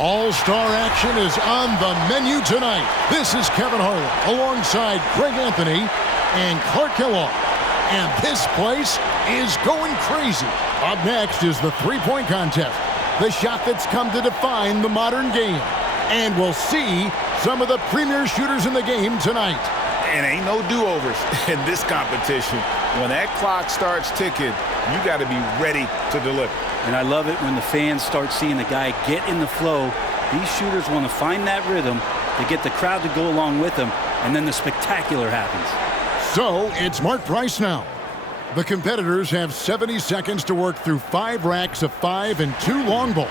All-star action is on the menu tonight. This is Kevin Harlan alongside Greg Anthony and Clark Kellogg. And this place is going crazy. Up next is the three-point contest, the shot that's come to define the modern game. And we'll see some of the premier shooters in the game tonight. And ain't no do-overs in this competition. When that clock starts ticking, you got to be ready to deliver. And I love it when the fans start seeing the guy get in the flow. These shooters want to find that rhythm to get the crowd to go along with them, and then the spectacular happens. So it's Mark Price now. The competitors have 70 seconds to work through 5 racks of 5 and 2 long balls.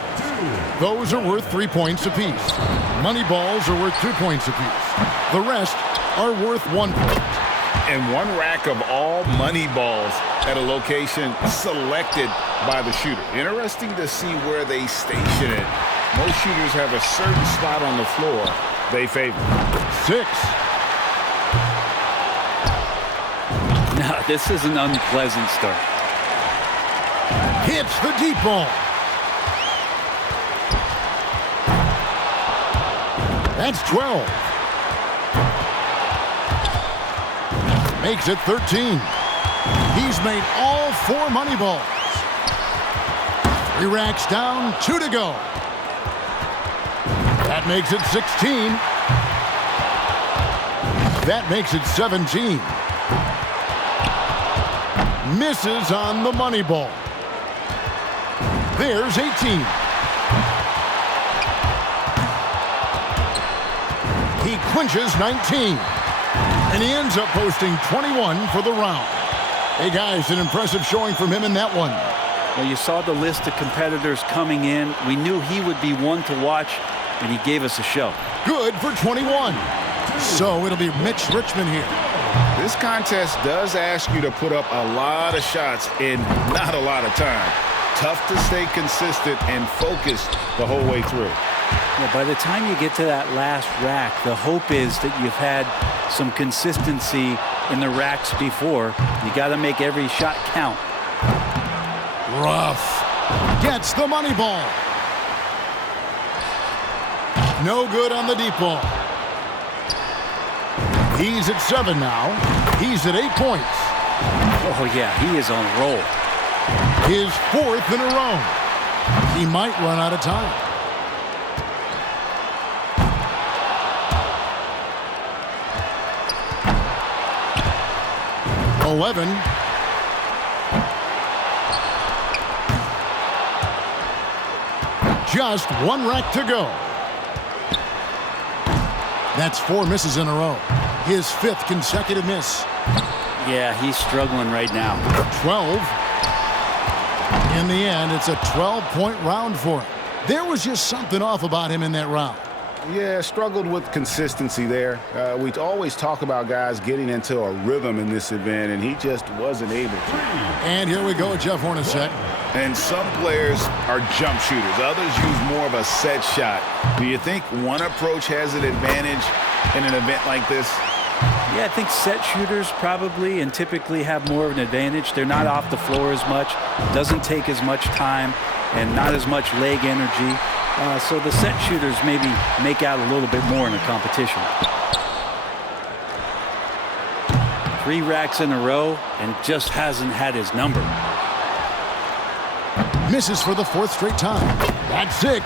Those are worth 3 points apiece. Money balls are worth 2 points apiece. The rest are worth 1 point. And 1 rack of all money balls at a location selected by the shooter. Interesting to see where they station it. Most shooters have a certain spot on the floor they favor. 6. Now, this is an unpleasant start. Hits the deep ball. That's 12. Makes it 13. He's made all 4 money balls. 3 racks down, 2 to go. That makes it 16. That makes it 17. Misses on the money ball. There's 18. He clinches 19. And he ends up posting 21 for the round. Hey, guys, an impressive showing from him in that one. Well, you saw the list of competitors coming in. We knew he would be one to watch, and he gave us a show. Good for 21. So it'll be Mitch Richmond here. This contest does ask you to put up a lot of shots in not a lot of time. Tough to stay consistent and focused the whole way through. Yeah, by the time you get to that last rack, the hope is that you've had some consistency in the racks before. You got to make every shot count. Rough. Gets the money ball. No good on the deep ball. He's at 7 now. He's at 8 points. Oh, yeah, he is on a roll. His 4th in a row. He might run out of time. .11. Just 1 rack to go. That's 4 misses in a row. His 5th consecutive miss. Yeah, he's struggling right now. 12. In the end, it's a 12-point round for him. There was just something off about him in that round. Yeah, struggled with consistency there. We always talk about guys getting into a rhythm in this event, and he just wasn't able to. And here we go, Jeff Hornacek. And some players are jump shooters. Others use more of a set shot. Do you think one approach has an advantage in an event like this? Yeah, I think set shooters probably and typically have more of an advantage. They're not off the floor as much, doesn't take as much time, and not as much leg energy. So the set shooters maybe make out a little bit more in a competition. 3 racks in a row and just hasn't had his number. Misses for the 4th straight time. That's 6.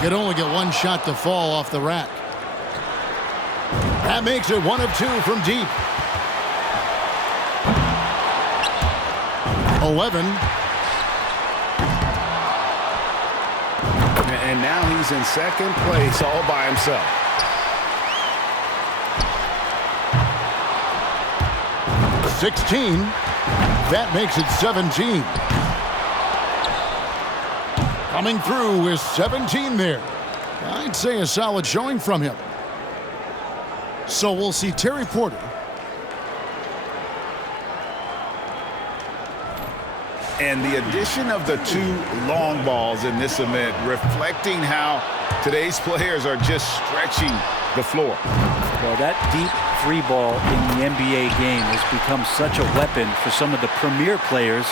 Could only get 1 shot to fall off the rack. That makes it 1 of 2 from deep. 11. And now he's in 2nd place all by himself. 16. That makes it 17. Coming through with 17 there. I'd say a solid showing from him. So we'll see Terry Porter. And the addition of the 2 long balls in this event, reflecting how today's players are just stretching the floor. Well, that deep 3 ball in the NBA game has become such a weapon for some of the premier players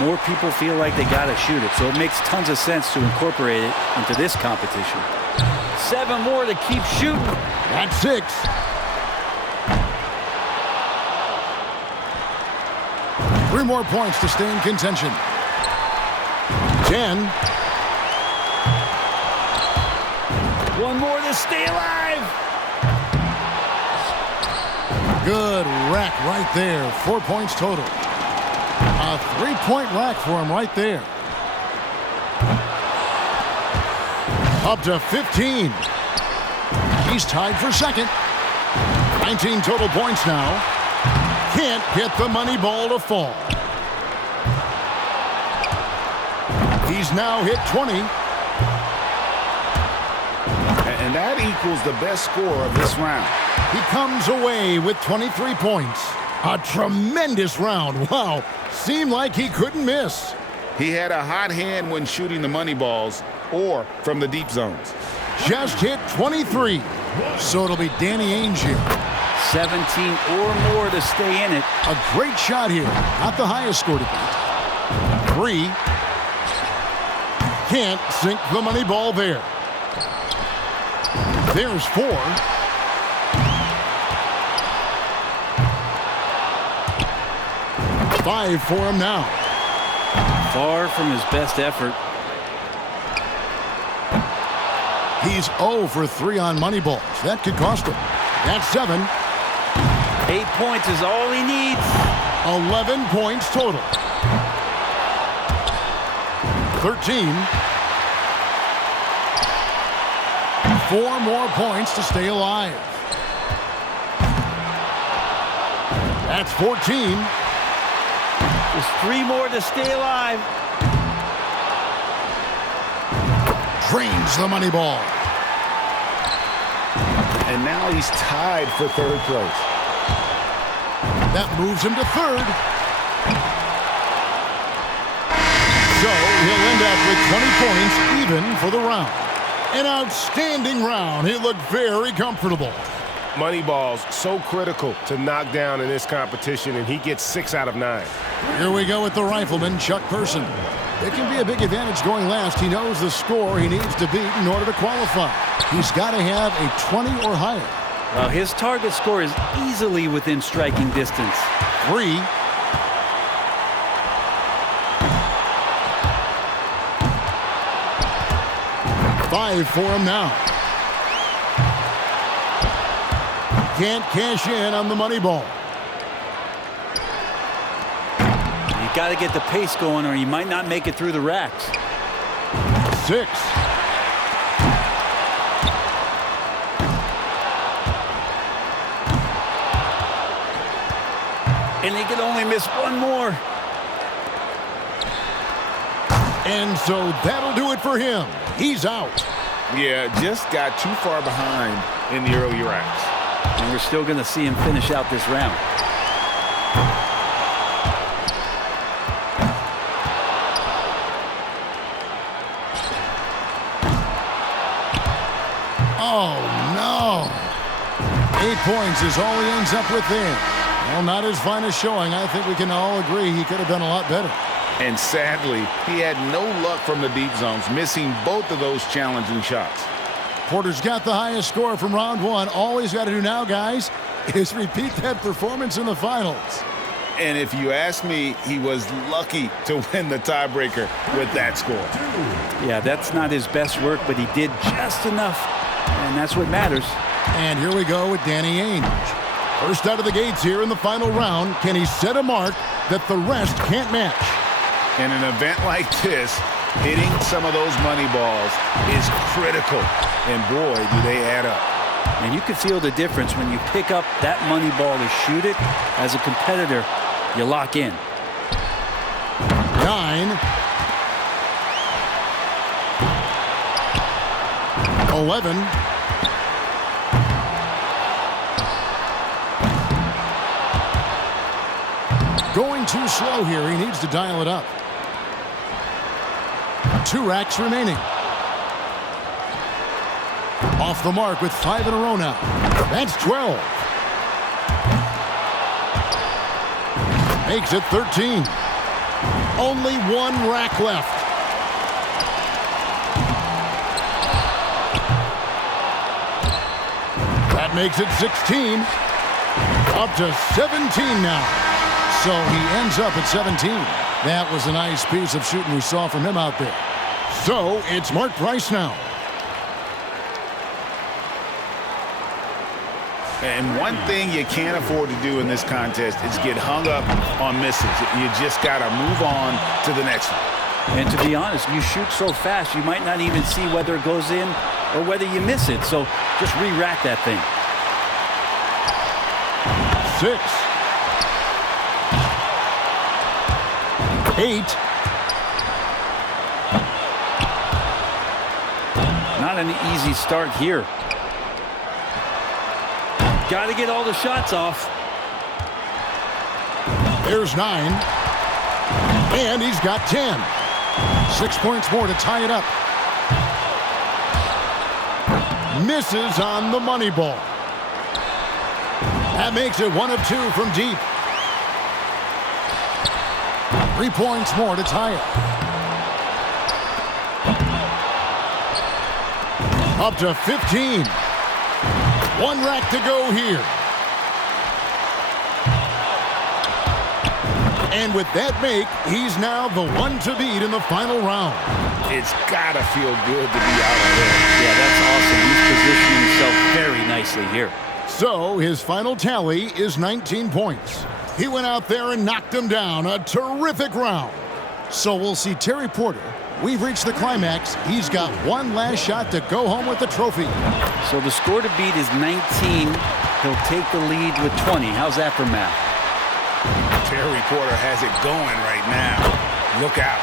more people feel like they got to shoot it. So it makes tons of sense to incorporate it into this competition. 7 more to keep shooting. That's 6. Three more points to stay in contention. 10. One more to stay alive. Good rack right there. 4 points total. A 3-point rack for him right there. Up to 15. He's tied for second. 19 total points now. Can't get the money ball to fall. He's now hit 20. And that equals the best score of this round. He comes away with 23 points. A tremendous round. Wow. Seemed like he couldn't miss. He had a hot hand when shooting the money balls or from the deep zones. Just hit 23. So it'll be Danny Ainge here. 17 or more to stay in it. A great shot here. Not the highest score to beat. 3. Can't sink the money ball there. There's 4. Five for him now. Far from his best effort. He's 0 for 3 on money balls. That could cost him. That's 7. 8 points is all he needs. 11 points total. 13. 4 more points to stay alive. That's 14. There's 3 more to stay alive. Drains the money ball. And now he's tied for 3rd place. That moves him to 3rd. So he'll end up with 20 points even for the round. An outstanding round. He looked very comfortable. Money balls so critical to knock down in this competition, and he gets 6 out of 9. Here we go with the rifleman, Chuck Person. It can be a big advantage going last. He knows the score he needs to beat in order to qualify. He's got to have a 20 or higher. Well, his target score is easily within striking distance. 3. Five for him now. Can't cash in on the money ball. You got to get the pace going or you might not make it through the racks. 6. And he can only miss 1 more. And so that'll do it for him. He's out. Yeah, just got too far behind in the early racks. And we're still going to see him finish out this round. Oh, no. 8 points is all he ends up with there. Well, not his finest showing. I think we can all agree he could have done a lot better. And sadly, he had no luck from the deep zones, missing both of those challenging shots. Porter's got the highest score from round 1. All he's got to do now, guys, is repeat that performance in the finals. And if you ask me, he was lucky to win the tiebreaker with that score. Yeah, that's not his best work, but he did just enough, and that's what matters. And here we go with Danny Ainge. First out of the gates here in the final round, can he set a mark that the rest can't match? In an event like this, hitting some of those money balls is critical. And boy, do they add up. And you can feel the difference when you pick up that money ball to shoot it. As a competitor, you lock in. 9. 11. Going too slow here. He needs to dial it up. 2 racks remaining. Off the mark with 5 in a row now. That's 12. Makes it 13. Only one rack left. That makes it 16. Up to 17 now. So he ends up at 17. That was a nice piece of shooting we saw from him out there. So it's Mark Price now. And one thing you can't afford to do in this contest is get hung up on misses. You just got to move on to the next one. And to be honest, you shoot so fast, you might not even see whether it goes in or whether you miss it. So just re-rack that thing. 6. 8. Not an easy start here. Got to get all the shots off. There's 9. And he's got 10. 6 points more to tie it up. Misses on the money ball. That makes it 1 of 2 from deep. 3 points more to tie it. Up to 15. 1 rack to go here. And with that make, he's now the one to beat in the final round. It's got to feel good to be out of there. Yeah, that's awesome. He's positioning himself very nicely here. So his final tally is 19 points. He went out there and knocked him down. A terrific round. So we'll see Terry Porter. We've reached the climax. He's got one last shot to go home with the trophy. So the score to beat is 19. He'll take the lead with 20. How's that for math? Terry Porter has it going right now. Look out.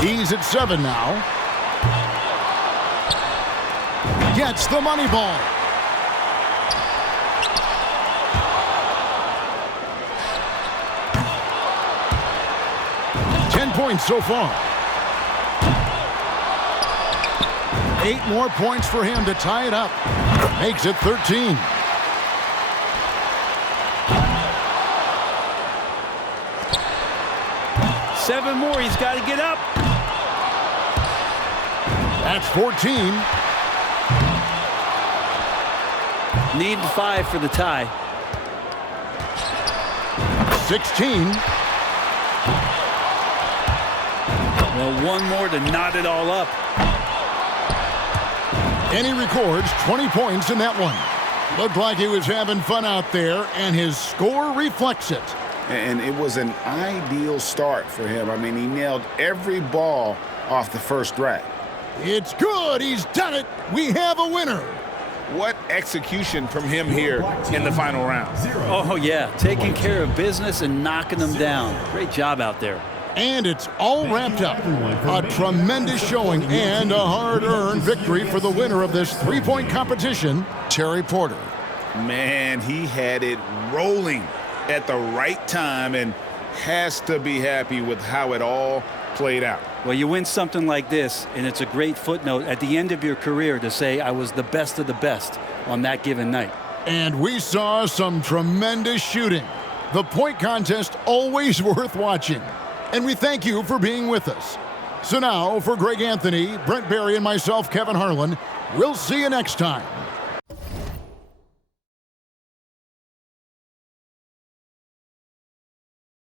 He's at 7 now. Gets the money ball. Points so far. 8 more points for him to tie it up. Makes it 13. Seven more. He's got to get up. That's 14. Need 5 for the tie. 16. Well, one more to knot it all up. And he records 20 points in that one. Looked like he was having fun out there, and his score reflects it. And it was an ideal start for him. I mean, he nailed every ball off the first rack. It's good. He's done it. We have a winner. What execution from him here in the final round. Oh, yeah. Taking care of business and knocking them down. Great job out there. And it's all wrapped up. A tremendous showing and a hard-earned victory for the winner of this three-point competition, Terry Porter. Man, he had it rolling at the right time and has to be happy with how it all played out. Well, you win something like this, and it's a great footnote at the end of your career to say, I was the best of the best on that given night. And we saw some tremendous shooting. The point contest always worth watching. And we thank you for being with us. So now, for Greg Anthony, Brent Barry, and myself, Kevin Harlan, we'll see you next time